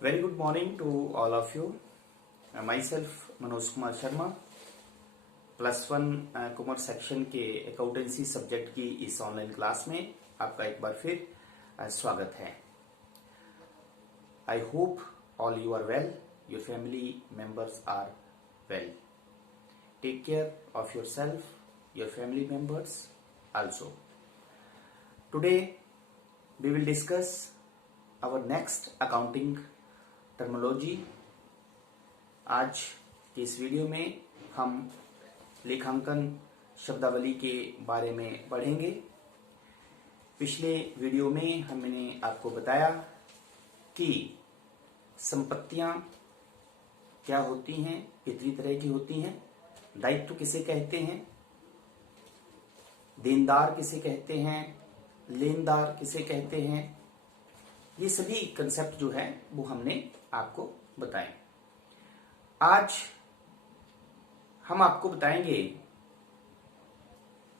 Very good morning to all of you. Myself Manoj Kumar Sharma, +1 commerce section के accountancy subject की इस online class में आपका एक बार फिर स्वागत है। I hope all you are well, your family members are well. Take care of yourself, your family members also. Today we will discuss our next accounting terminology. आज के इस वीडियो में हम लेखांकन शब्दावली के बारे में पढ़ेंगे। पिछले वीडियो में हमने आपको बताया कि संपत्तियां क्या होती हैं, कितनी तरह की होती हैं, दायित्व किसे कहते हैं, देनदार किसे कहते हैं, लेनदार किसे कहते हैं, ये सभी कंसेप्ट जो है वो हमने आपको बताए। आज हम आपको बताएंगे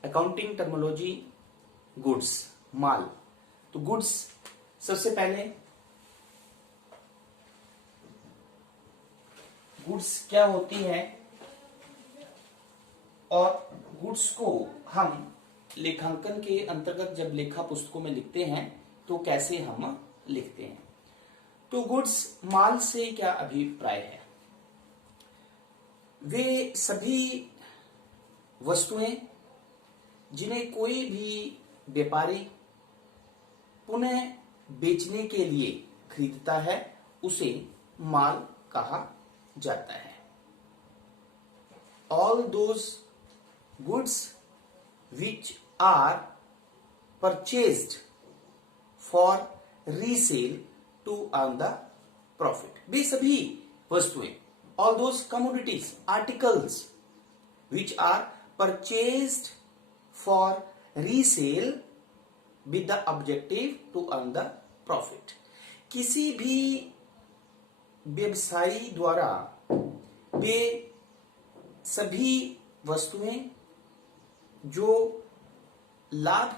अकाउंटिंग टर्मिनोलॉजी गुड्स, माल। तो गुड्स, सबसे पहले गुड्स क्या होती है और गुड्स को हम लेखांकन के अंतर्गत जब लेखा पुस्तकों में लिखते हैं तो कैसे हम लिखते हैं। तो गुड्स, माल से क्या अभिप्राय है? वे सभी वस्तुएं जिन्हें कोई भी व्यापारी पुनः बेचने के लिए खरीदता है उसे माल कहा जाता है। All those goods which are purchased for resale to earn the profit. वे सभी वस्तुएं, all those commodities, articles which are purchased for resale with the objective to earn the profit. किसी भी व्यवसायी द्वारा वे सभी वस्तुएं जो लाभ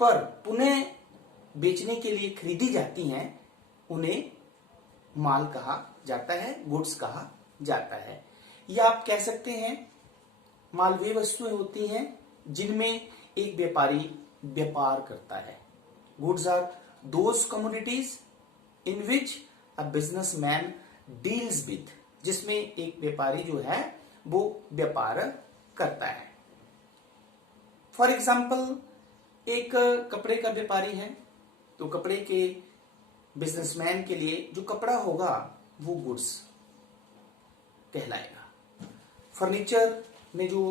पर पुनः बेचने के लिए खरीदी जाती हैं उन्हें माल कहा जाता है, गुड्स कहा जाता है। या आप कह सकते हैं माल वे वस्तुएं होती हैं जिनमें एक व्यापारी व्यापार करता है। Goods are those commodities in which a businessman deals with, जिसमें एक व्यापारी जो है वो व्यापार करता है। फॉर एग्जाम्पल, एक कपड़े का व्यापारी है तो कपड़े के बिजनेसमैन के लिए जो कपड़ा होगा वो गुड्स कहलाएगा। फर्नीचर में जो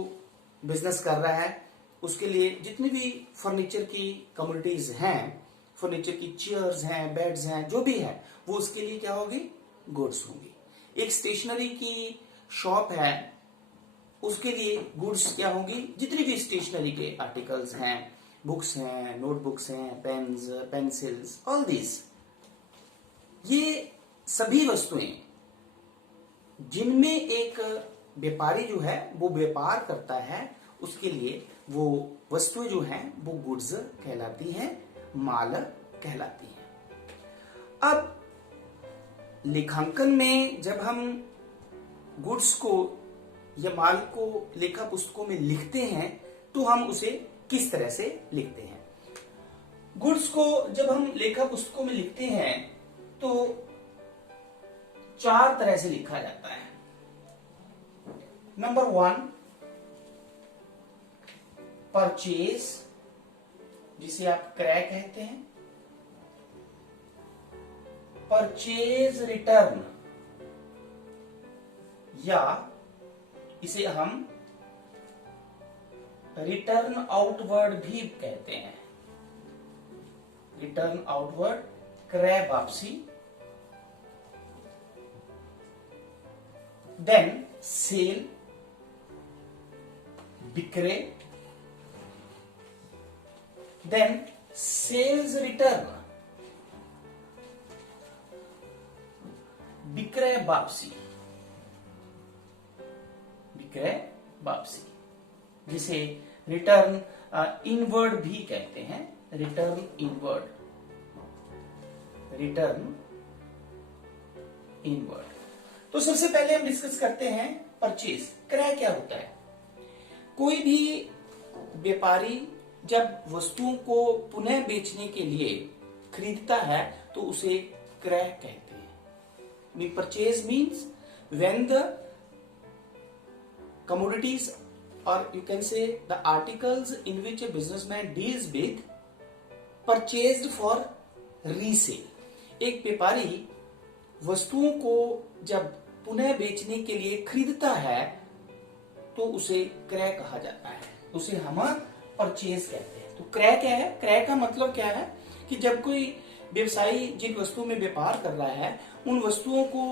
बिजनेस कर रहा है उसके लिए जितनी भी फर्नीचर की कमोडिटीज हैं, फर्नीचर की चेयर्स हैं, बेड्स हैं, जो भी है वो उसके लिए क्या होगी? गुड्स होंगी। एक स्टेशनरी की शॉप है उसके लिए गुड्स क्या होंगी? जितनी भी स्टेशनरी के आर्टिकल्स हैं, बुक्स हैं, नोटबुक्स हैं, पेन्स, पेंसिल्स, ऑल दिस, ये सभी वस्तुएं जिनमें एक व्यापारी जो है वो व्यापार करता है उसके लिए वो वस्तुएं जो हैं वो गुड्स कहलाती हैं, माल कहलाती हैं। अब लेखांकन में जब हम गुड्स को या माल को लेखा पुस्तकों में लिखते हैं तो हम उसे किस तरह से लिखते हैं? गुड्स को जब हम लेखा पुस्तकों में लिखते हैं तो 4 तरह से लिखा जाता है। नंबर 1, परचेज, जिसे आप क्रय कहते हैं। परचेज रिटर्न, या इसे हम रिटर्न आउटवर्ड भी कहते हैं। रिटर्न आउटवर्ड, क्रय वापसी। देन सेल, विक्रय। देन सेल्स रिटर्न, विक्रय वापसी। विक्रय वापसी, जिसे रिटर्न इनवर्ड भी कहते हैं। रिटर्न इनवर्ड, रिटर्न इन वर्ड। तो सबसे पहले हम डिस्कस करते हैं परचेज। क्रय क्या होता है? कोई भी व्यापारी जब वस्तुओं को पुनः बेचने के लिए खरीदता है तो उसे क्रय कहते हैं। Purchase means when the commodities, or you can say the articles in which a businessman deals with purchased for resale। एक व्यापारी वस्तुओं को जब पुनः बेचने के लिए खरीदता है तो उसे क्रय कहा जाता है, उसे हम परचेज कहते हैं। तो क्रय क्या है? क्रय का मतलब क्या है कि जब कोई व्यवसायी जिन वस्तुओं में व्यापार कर रहा है उन वस्तुओं को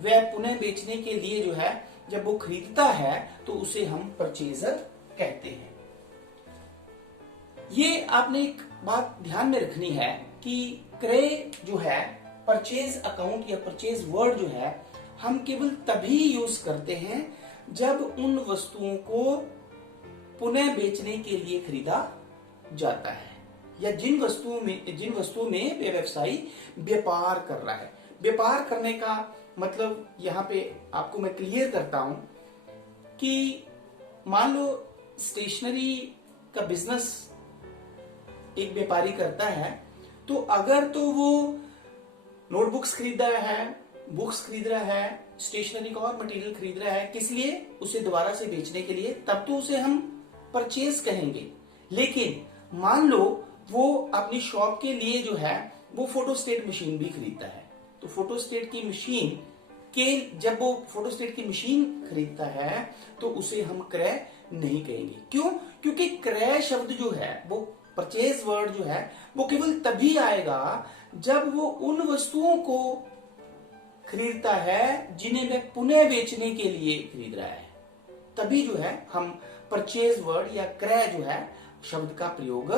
वह पुनः बेचने के लिए जो है जब वो खरीदता है तो उसे हम परचेजर कहते हैं। ये आपने एक बात ध्यान में रखनी है कि क्रय जो है, परचेज अकाउंट या परचेज वर्ड जो है, हम केवल तभी यूज करते हैं जब उन वस्तुओं को पुनः बेचने के लिए खरीदा जाता है या जिन वस्तुओं में व्यवसायी व्यापार कर रहा है। व्यापार करने का मतलब यहां पे आपको मैं क्लियर करता हूं कि मान लो स्टेशनरी का बिजनेस एक व्यापारी करता है, तो अगर तो वो नोटबुक्स खरीद रहा है, बुक्स खरीद रहा है, स्टेशनरी का और मटेरियल खरीद रहा है, किस लिए? उसे दोबारा से बेचने के लिए, तब तो उसे हम परचेज कहेंगे। लेकिन मान लो वो अपनी शॉप के लिए जो है वो फोटोस्टेट मशीन भी खरीदता है, तो फोटोस्टेट की मशीन जब वो फोटोस्टेट की मशीन खरीदता है तो उसे हम क्रय नहीं कहेंगे। क्यों? क्योंकि क्रय शब्द जो है, वो परचेज वर्ड जो है, वो केवल तभी आएगा जब वो उन वस्तुओं को खरीदता है जिन्हें वह पुनः बेचने के लिए खरीद रहा है, तभी जो है हम परचेज वर्ड या क्रय जो है शब्द का प्रयोग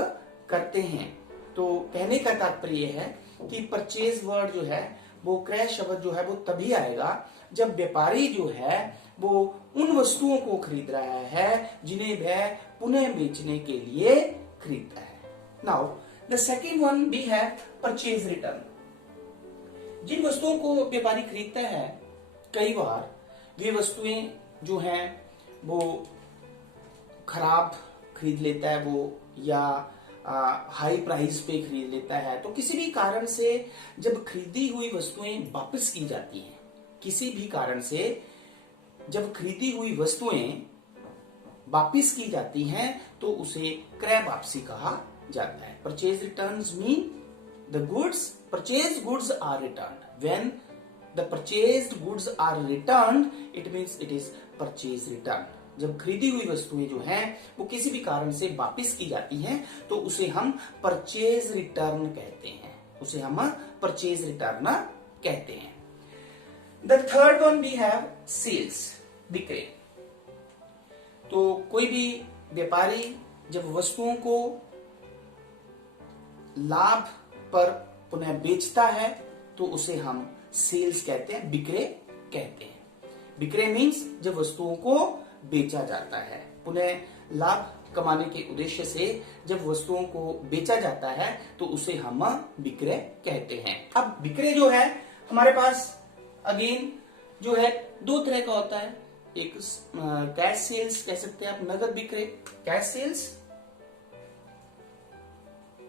करते हैं। तो कहने का तात्पर्य है कि परचेज वर्ड जो है, वो क्रय शब्द जो है वो तभी आएगा जब व्यापारी जो है वो उन वस्तुओं को खरीद रहा है जिन्हें वह पुनः बेचने के लिए खरीदता है। Now the second one we have purchase return. जिन वस्तुओं को व्यापारी खरीदता है, कई बार वे वस्तुएं जो हैं वो खराब खरीद लेता है वो, या हाई प्राइस पे खरीद लेता है। तो किसी भी कारण से जब खरीदी हुई वस्तुएं वापस की जाती हैं, किसी भी कारण से जब खरीदी हुई वस्तुएं वापस की जाती हैं तो उसे क्रय वापसी कहा जाता है। Purchase returns mean the goods, purchase goods are returned. When the purchased goods are returned, it means it is purchase return. जब खरीदी हुई वस्तुएं जो हैं वो किसी भी कारण से वापस की जाती हैं तो उसे हम परचेज रिटर्न कहते हैं, उसे हम परचेज रिटर्न कहते हैं। The third one we have sales, विक्रय। तो कोई भी व्यापारी जब वस्तुओं को लाभ पर पुनः बेचता है तो उसे हम सेल्स कहते हैं, विक्रय कहते हैं। विक्रय मीन्स जब वस्तुओं को बेचा जाता है, पुनः लाभ कमाने के उद्देश्य से जब वस्तुओं को बेचा जाता है तो उसे हम विक्रय कहते हैं। अब विक्रय जो है हमारे पास अगेन जो है दो तरह का होता है। एक कैश सेल्स कह सकते हैं आप, नगद विक्रय, cash sales,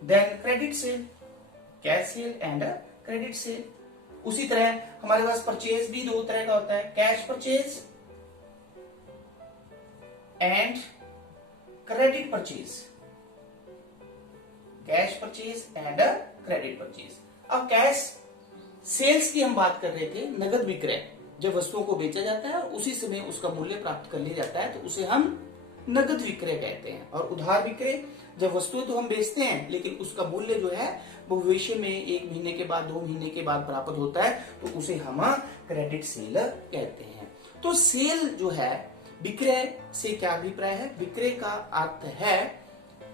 then credit sale, cash sale and credit sale. उसी तरह हमारे पास परचेज भी दो तरह का होता है, cash purchase and credit purchase, cash purchase and credit purchase. अब कैश सेल्स की हम बात कर रहे थे, नगद विक्रय, जब वस्तुओं को बेचा जाता है उसी समय उसका मूल्य प्राप्त कर लिया जाता है तो उसे हम नगद विक्रय कहते हैं। और उधार विक्रय, जब वस्तुएं तो हम बेचते हैं लेकिन उसका मूल्य जो है वो भविष्य में 1 महीने के बाद 2 महीने के बाद प्राप्त होता है तो उसे हम क्रेडिट सेल कहते हैं। तो सेल जो है, विक्रय से क्या अभिप्राय है? विक्रय का अर्थ है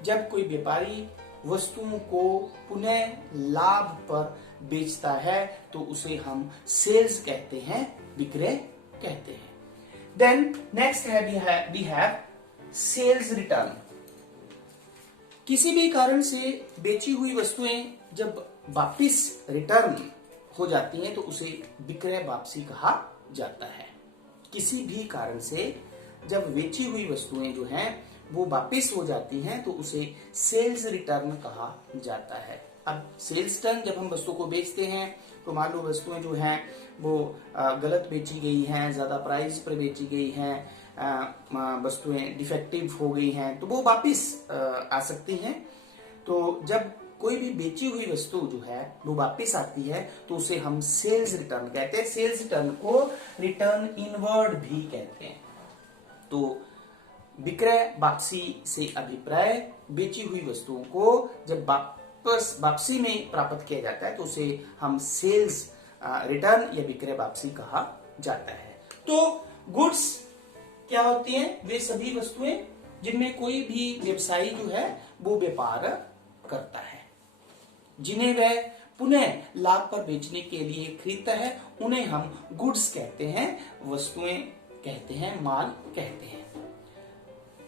जब कोई व्यापारी वस्तुओं को पुनः लाभ पर बेचता है तो उसे हम सेल्स कहते हैं, विक्रय कहते हैं। देन नेक्स्ट है वी हैव सेल्स रिटर्न। किसी भी कारण से बेची हुई वस्तुएं जब वापिस रिटर्न हो जाती हैं तो उसे विक्रय वापसी कहा जाता है। किसी भी कारण से जब बेची हुई वस्तुएं जो हैं वो वापस हो जाती हैं तो उसे सेल्स रिटर्न कहा जाता है। अब सेल्स टर्न जब हम वस्तु को बेचते हैं तो मान लो वस्तुएं जो हैं वो गलत बेची गई हैं, ज्यादा प्राइस पर बेची गई हैं, वस्तुएं डिफेक्टिव हो गई हैं तो वो वापस आ सकती हैं। तो जब कोई भी बेची हुई वस्तु जो है वो वापस आती है तो उसे हम सेल्स रिटर्न कहते हैं। सेल्स रिटर्न को रिटर्न इनवर्ड भी कहते हैं। तो विक्रय वापसी से अभिप्राय बेची हुई वस्तुओं को जब वापसी में प्राप्त किया जाता है तो उसे हम सेल्स रिटर्न या विक्रय वापसी कहा जाता है। तो गुड्स क्या होती हैं? वे सभी वस्तुएं जिनमें कोई भी व्यवसायी जो है वो व्यापार करता है, जिन्हें वह पुनः लाभ पर बेचने के लिए खरीदता है, उन्हें हम गुड्स कहते हैं, वस्तुएं कहते हैं, माल कहते हैं।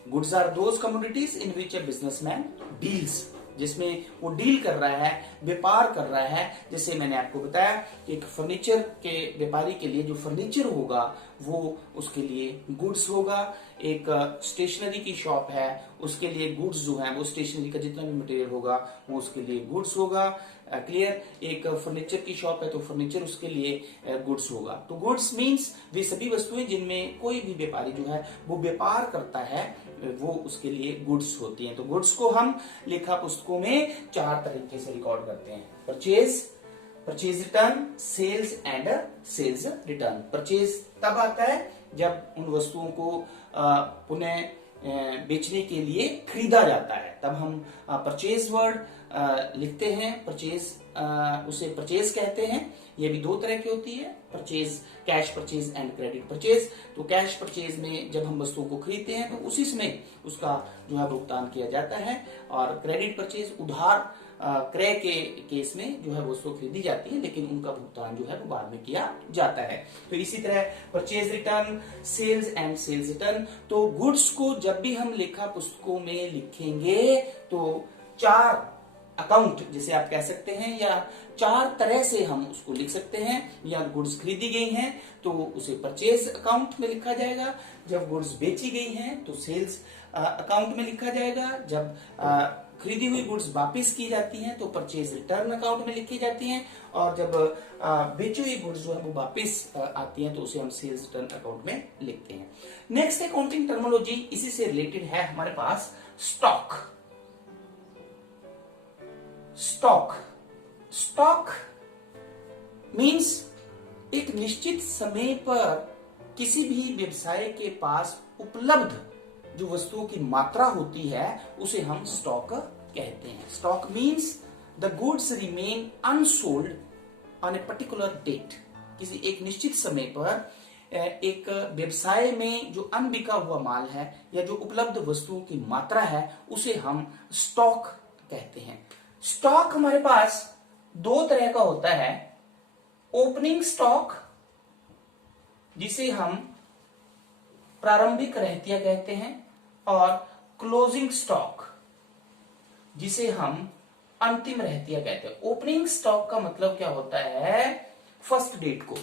Goods are those commodities in which a businessman deals, जिसमें वो डील कर रहा है, व्यापार कर रहा है। जैसे मैंने आपको बताया कि एक फर्नीचर के व्यापारी के लिए जो फर्नीचर होगा वो उसके लिए गुड्स होगा। एक स्टेशनरी की शॉप है उसके लिए गुड्स जो है वो स्टेशनरी का जितना भी मटेरियल होगा वो उसके लिए गुड्स होगा। क्लियर? एक फर्नीचर की शॉप है तो फर्नीचर उसके लिए गुड्स होगा। तो गुड्स मींस वे सभी वस्तुएं जिनमें कोई भी व्यापारी जो है वो व्यापार करता है वो उसके लिए गुड्स होती हैं। तो गुड्स को हम लेखा पुस्तकों में 4 तरीके से रिकॉर्ड करते हैं: purchase, purchase return, sales and sales return. Purchase तब आता है जब उन वस्तुओं को पुनः बेचने के लिए खरीदा जाता है, तब हम परचेज वर्ड लिखते हैं। परचेज उसे परचेज कहते हैं। ये भी 2 तरह की होती है, purchase, cash purchase and credit purchase. तो कैश परचेज में जब हम वस्तुओं को खरीदते हैं तो उसी समय उसका जो है भुगतान किया जाता है, और क्रेडिट परचेज उधार क्रय के केस में जो है वस्तु खरीदी जाती है लेकिन उनका भुगतान जो है वो बाद में किया जाता है। तो इसी तरह purchase return, sales and sales return. तो गुड्स को जब भी हम लेखा पुस्तकों में लिखेंगे तो 4 अकाउंट जिसे आप कह सकते हैं या 4 तरह से हम उसको लिख सकते हैं। या गुड्स खरीदी गई हैं तो उसे परचेज अकाउंट में लिखा जाएगा, जब गुड्स बेची गई हैं तो सेल्स अकाउंट में लिखा जाएगा, जब खरीदी हुई गुड्स वापस की जाती हैं तो परचेज रिटर्न अकाउंट में लिखी जाती हैं, और जब बेची हुई गुड्स जो है वो वापस आती हैं तो उसे हम सेल्स रिटर्न अकाउंट में लिखते हैं। नेक्स्ट अकाउंटिंग टर्मिनोलॉजी इसी से रिलेटेड है हमारे पास स्टॉक। स्टॉक, स्टॉक मींस एक निश्चित समय पर किसी भी व्यवसाय के पास उपलब्ध जो वस्तुओं की मात्रा होती है उसे हम स्टॉक कहते हैं। Stock means the goods remain unsold on a particular date. किसी एक निश्चित समय पर एक व्यवसाय में जो अनबिका हुआ माल है या जो उपलब्ध वस्तुओं की मात्रा है उसे हम स्टॉक कहते हैं। स्टॉक हमारे पास 2 तरह का होता है। ओपनिंग स्टॉक जिसे हम प्रारंभिक रहतिया कहते हैं, और क्लोजिंग स्टॉक जिसे हम अंतिम रहतिया कहते हैं। ओपनिंग स्टॉक का मतलब क्या होता है? फर्स्ट डेट को,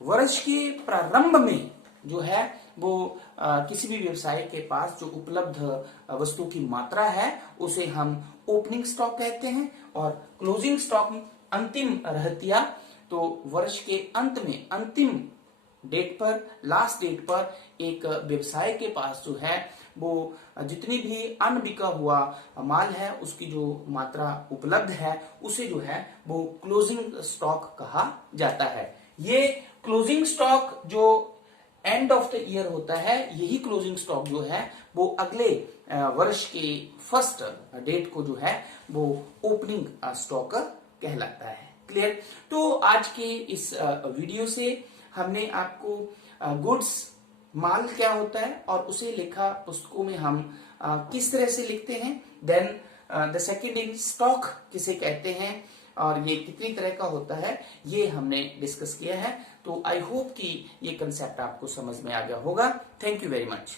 वर्ष के प्रारंभ में जो है वो किसी भी व्यवसाय के पास जो उपलब्ध वस्तु की मात्रा है उसे हम ओपनिंग स्टॉक कहते हैं। और क्लोजिंग स्टॉक अंतिम रहतिया, तो वर्ष के अंत में अंतिम डेट पर, लास्ट डेट पर एक व्यवसाय के पास जो है वो जितनी भी अनबिका हुआ माल है उसकी जो मात्रा उपलब्ध है उसे जो है वो क्लोजिंग स्टॉक कहा जाता है। ये क्लोजिंग स्टॉक जो एंड ऑफ द ईयर होता है, यही क्लोजिंग स्टॉक जो है वो अगले वर्ष के फर्स्ट डेट को जो है वो ओपनिंग स्टॉक कहलाता है। क्लियर? तो आज के इस वीडियो से हमने आपको गुड्स, माल क्या होता है और उसे लेखा पुस्तकों में हम किस तरह से लिखते हैं, then the second in stock किसे कहते हैं और ये कितनी तरह का होता है, ये हमने डिस्कस किया है। तो आई होप कि ये कंसेप्ट आपको समझ में आ गया होगा। Thank you very much.